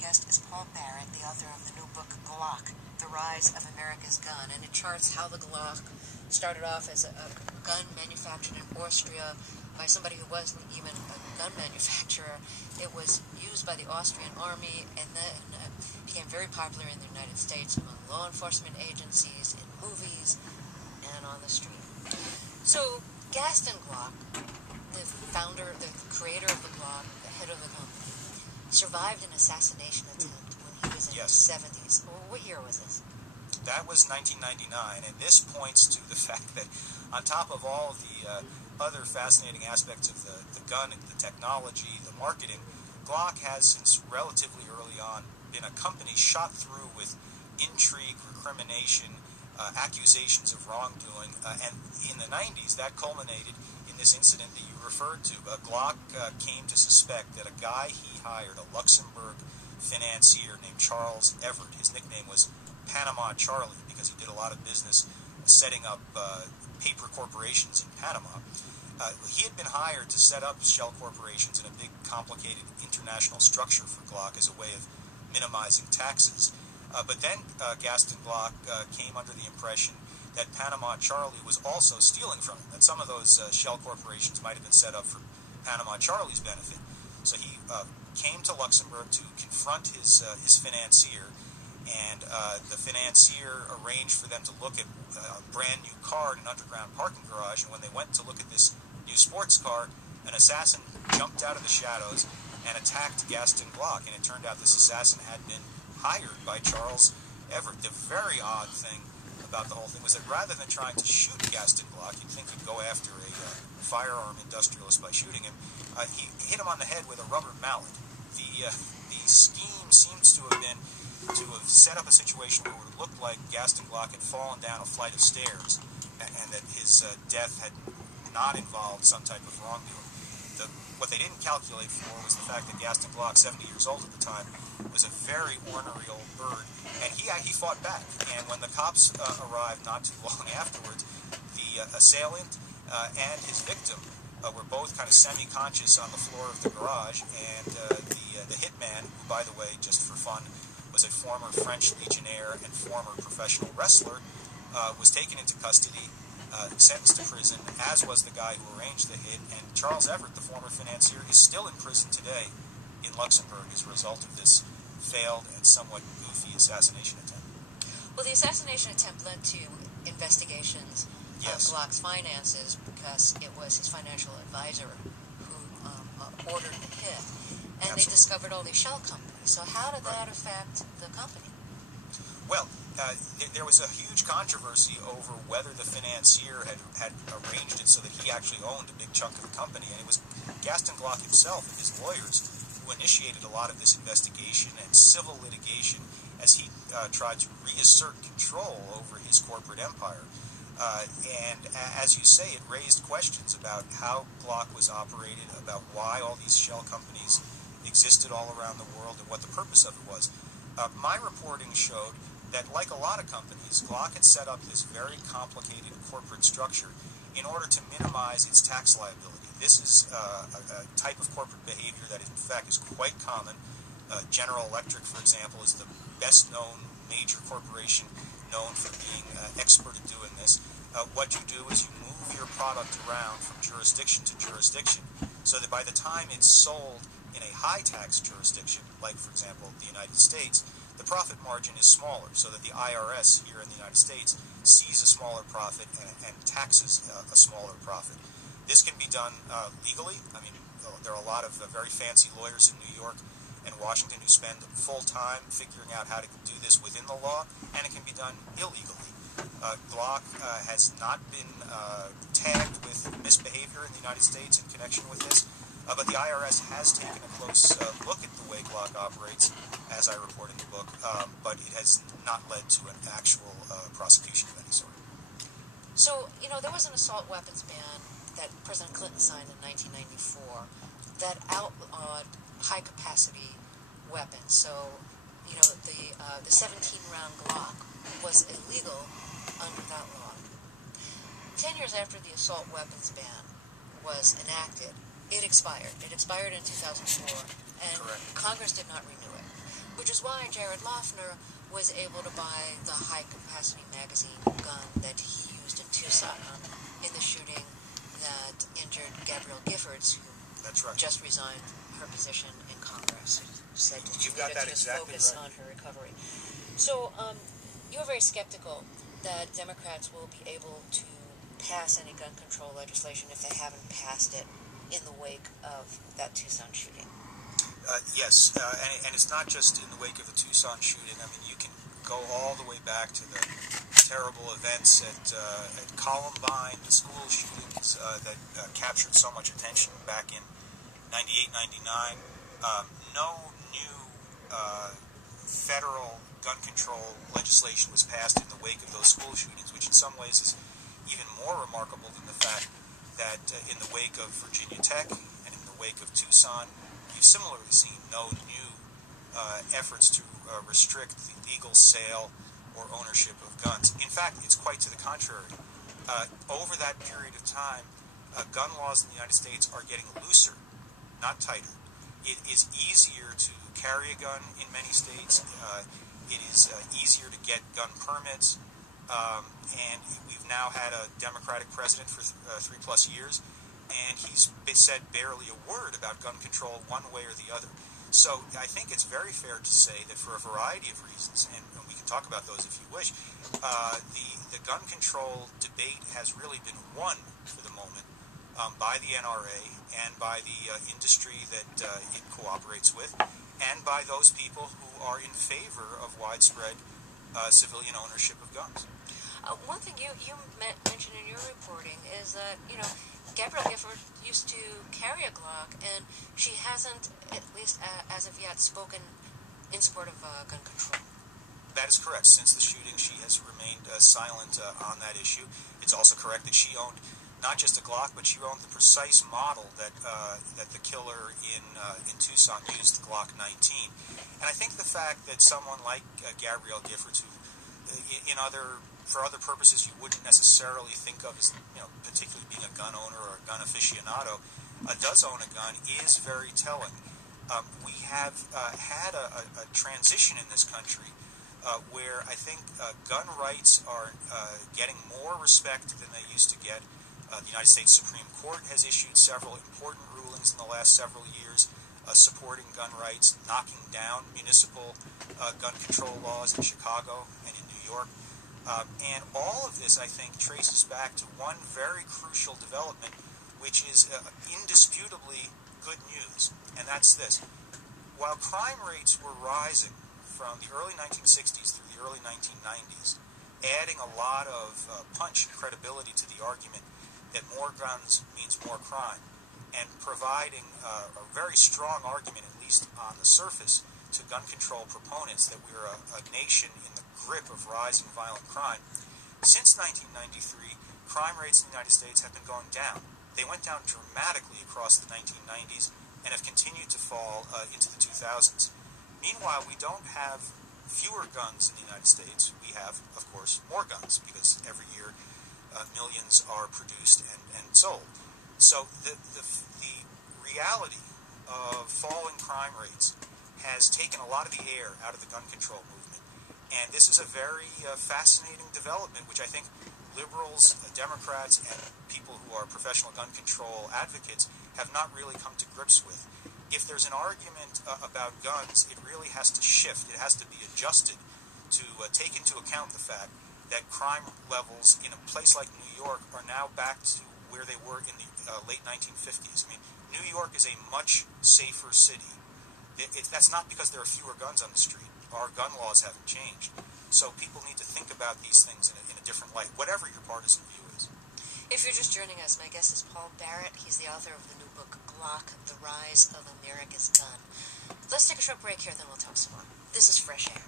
guest is Paul Barrett, the author of the new book, Glock, The Rise of America's Gun, and it charts how the Glock started off as a gun manufactured in Austria by somebody who wasn't even a gun manufacturer. It was used by the Austrian army and then became very popular in the United States among law enforcement agencies, in movies, and on the street. So, Gaston Glock, the founder, the creator of the Glock, the head of the company, survived an assassination attempt when he was in his 70s. What year was this? That was 1999, and this points to the fact that on top of all the other fascinating aspects of the gun, the technology, the marketing, Glock has, since relatively early on, been a company shot through with intrigue, recrimination, accusations of wrongdoing, and in the 90s that culminated in this incident that you referred to. Glock came to suspect that a guy he hired, a Luxembourg financier named Charles Everett, his nickname was Panama Charlie because he did a lot of business setting up paper corporations in Panama. He had been hired to set up shell corporations in a big, complicated international structure for Glock as a way of minimizing taxes. But then Gaston Glock came under the impression that Panama Charlie was also stealing from him, that some of those shell corporations might have been set up for Panama Charlie's benefit. So he came to Luxembourg to confront his financier, and the financier arranged for them to look at a brand new car in an underground parking garage, and when they went to look at this new sports car, an assassin jumped out of the shadows and attacked Gaston Glock, and it turned out this assassin had been hired by Charles Everett. The very odd thing about the whole thing was that rather than trying to shoot Gaston Glock, you'd think he'd go after a firearm industrialist by shooting him, he hit him on the head with a rubber mallet. The scheme seems to have been to have set up a situation where it would look like Gaston Glock had fallen down a flight of stairs and that his death had not involved some type of wrongdoing. What they didn't calculate for was the fact that Gaston Glock, 70 years old at the time, was a very ornery old bird, and he fought back. And when the cops arrived not too long afterwards, the assailant and his victim were both kind of semi-conscious on the floor of the garage, and the hitman, who, by the way, just for fun, was a former French legionnaire and former professional wrestler, was taken into custody, sentenced to prison, as was the guy who arranged the hit, and Charles Everett, the former financier, is still in prison today in Luxembourg as a result of this failed and somewhat goofy assassination attempt. Well, the assassination attempt led to investigations of Glock's finances because it was his financial advisor who ordered the hit, and they discovered all these shell companies. So how did that affect the company? Well, there was a huge controversy over whether the financier had arranged it so that he actually owned a big chunk of the company, and it was Gaston Glock himself and his lawyers who initiated a lot of this investigation and civil litigation as he tried to reassert control over his corporate empire. And as you say, it raised questions about how Glock was operated, about why all these shell companies existed all around the world, and what the purpose of it was. My reporting showed that, like a lot of companies, Glock had set up this very complicated corporate structure in order to minimize its tax liability. This is a type of corporate behavior that, in fact, is quite common. General Electric, for example, is the best-known major corporation known for being expert at doing this. What you do is you move your product around from jurisdiction to jurisdiction so that by the time it's sold in a high-tax jurisdiction, like, for example, the United States, the profit margin is smaller, so that the IRS here in the United States sees a smaller profit and taxes a smaller profit. This can be done legally. I mean, there are a lot of very fancy lawyers in New York and Washington who spend full time figuring out how to do this within the law, and it can be done illegally. Glock has not been tagged with misbehavior in the United States in connection with this, but the IRS has taken a close look at the way Glock operates, as I report in the book, but it has not led to an actual prosecution of any sort. So, there was an assault weapons ban that President Clinton signed in 1994 that outlawed high-capacity weapons. So, the 17-round Glock was illegal under that law. 10 years after the assault weapons ban was enacted, it expired. It expired in 2004, and Congress did not renew it. which is why Jared Loughner was able to buy the high-capacity magazine gun that he used in Tucson in the shooting that injured Gabrielle Giffords, who That's right. just resigned her position in Congress, who said that she You've got needed that to just exactly focus right. on her recovery. So you're very skeptical that Democrats will be able to pass any gun control legislation if they haven't passed it in the wake of that Tucson shooting. Yes, and it's not just in the wake of the Tucson shooting. I mean, you can go all the way back to the terrible events at Columbine, the school shootings that captured so much attention back in 98, 99. No new federal gun control legislation was passed in the wake of those school shootings, which in some ways is even more remarkable than the fact that in the wake of Virginia Tech and in the wake of Tucson, we've similarly seen no new efforts to restrict the legal sale or ownership of guns. In fact, it's quite to the contrary. Over that period of time, gun laws in the United States are getting looser, not tighter. It is easier to carry a gun in many states. It is easier to get gun permits. And we've now had a Democratic president for 3+ years, and he's said barely a word about gun control one way or the other. So I think it's very fair to say that for a variety of reasons, and we can talk about those if you wish, the gun control debate has really been won for the moment by the NRA and by the industry that it cooperates with, and by those people who are in favor of widespread civilian ownership of guns. One thing you mentioned in your reporting is that, Gabrielle Gifford used to carry a Glock, and she hasn't, at least as of yet, spoken in support of gun control. That is correct. Since the shooting, she has remained silent on that issue. It's also correct that she owned not just a Glock, but she owned the precise model that the killer in Tucson used, the Glock 19. And I think the fact that someone like Gabrielle Giffords, who for other purposes you wouldn't necessarily think of as, particularly being a gun owner or a gun aficionado, does own a gun is very telling. We have had a transition in this country where I think gun rights are getting more respect than they used to get. The United States Supreme Court has issued several important rulings in the last several years supporting gun rights, knocking down municipal gun control laws in Chicago and in New York. And all of this, I think, traces back to one very crucial development, which is indisputably good news, and that's this. While crime rates were rising from the early 1960s through the early 1990s, adding a lot of punch and credibility to the argument that more guns means more crime, and providing a very strong argument, at least on the surface, to gun control proponents that we're a nation in the grip of rising violent crime. Since 1993, crime rates in the United States have been going down. They went down dramatically across the 1990s and have continued to fall into the 2000s. Meanwhile, we don't have fewer guns in the United States. We have, of course, more guns, because every year millions are produced and sold. So the reality of falling crime rates has taken a lot of the air out of the gun control movement. And this is a very fascinating development, which I think liberals, Democrats, and people who are professional gun control advocates have not really come to grips with. If there's an argument about guns, it really has to shift. It has to be adjusted to take into account the fact that crime levels in a place like New York are now back to where they were in the late 1950s. I mean, New York is a much safer city. That's not because there are fewer guns on the street. Our gun laws haven't changed. So people need to think about these things in a different light, whatever your partisan view is. If you're just joining us, my guest is Paul Barrett. He's the author of the new book, Glock, The Rise of America's Gun. Let's take a short break here, then we'll talk some more. This is Fresh Air.